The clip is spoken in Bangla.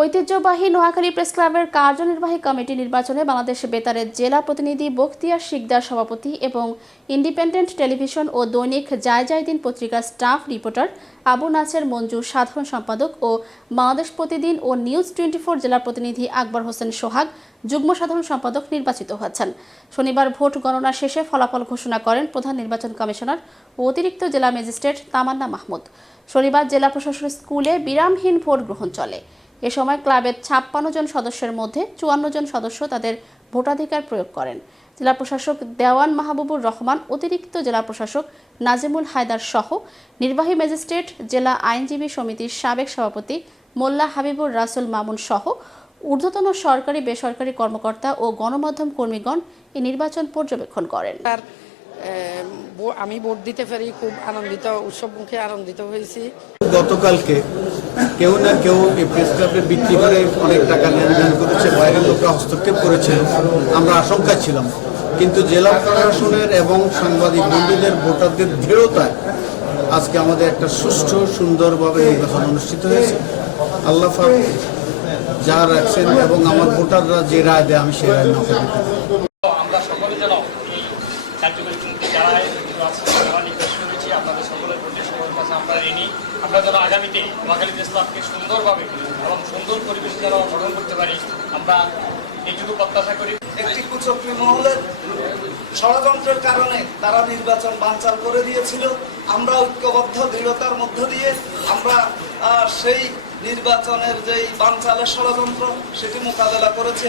ঐতিহ্যবাহী নোয়াখালী প্রেস ক্লাবের কার্যনির্বাহী কমিটি নির্বাচনে বাংলাদেশ বেতারের জেলা প্রতিনিধি বখতিয়ার শিকদার সভাপতি এবং ইন্ডিপেন্ডেন্ট টেলিভিশন ও দৈনিক জায় জায় দিন পত্রিকার স্টাফ রিপোর্টার আবু নাসের মঞ্জু, সাধারণ সম্পাদক ও বাংলাদেশ প্রতিদিন ও নিউজ টোয়েন্টি ফোর জেলার প্রতিনিধি আকবর হোসেন সোহাগ, যুগ্ম সাধারণ সম্পাদক নির্বাচিত হয়েছেন। শনিবার ভোট গণনা শেষে ফলাফল ঘোষণা করেন প্রধান নির্বাচন কমিশনার ও অতিরিক্ত জেলা ম্যাজিস্ট্রেট তামান্না মাহমুদ। শনিবার জেলা প্রশাসন স্কুলে বিরামহীন ভোট গ্রহণ চলে। এ সময় ক্লাবের ছাপ্পান্ন জন সদস্যের মধ্যে চুয়ান্ন জন সদস্য তাদের ভোটাধিকার প্রয়োগ করেন। জেলা প্রশাসক দেওয়ান মাহবুবুর রহমান অতিরিক্ত জেলা প্রশাসক নাজিমুল হায়দার সহ নির্বাহী ম্যাজিস্ট্রেট জেলা আইনজীবী সমিতির সাবেক সভাপতি মোল্লা হাবিবুর রাসুল মামুন সহ ঊর্ধ্বতন সরকারি বেসরকারি কর্মকর্তা ও গণমাধ্যম কর্মীগণ এই নির্বাচন পর্যবেক্ষণ করেন। আমি ভোট দিতে পারি খুব আনন্দিত উৎসব মুখে আনন্দিত হয়েছি। গতকালকে কেউ না কেউ এই প্রেস বিক্রি করে অনেক টাকা লেনদেন করেছে, বাইরের লোকরা হস্তক্ষেপ করেছে, আমরা আশঙ্কায় ছিলাম। কিন্তু জেলা প্রশাসনের এবং সাংবাদিক বন্ধুদের, ভোটারদের দৃঢ়তায় আজকে আমাদের একটা সুষ্ঠু, সুন্দরভাবে নির্বাচন অনুষ্ঠিত হয়েছে। আল্লাহ যা রাখছেন এবং আমার ভোটাররা যে রায় দেয়, আমি সেই রায় মাথায় আমরা সকলে যেন যারা আমরা ঋণী। আমরা যেন আগামীতে নোয়াখালী ইসলামকে সুন্দরভাবে এবং সুন্দর পরিবেশ যেন গঠন করতে পারি, আমরা এইটুকু প্রত্যাশা করি। একটি কুচক্রী মহলের ষড়যন্ত্রের কারণে তারা নির্বাচন বানচাল করে দিয়েছিল। আমরা ঐক্যবদ্ধ, দৃঢ়তার মধ্য দিয়ে আমরা সেই নির্বাচনের যেই বানচালের ষড়যন্ত্র, সেটি মোকাবেলা করেছি।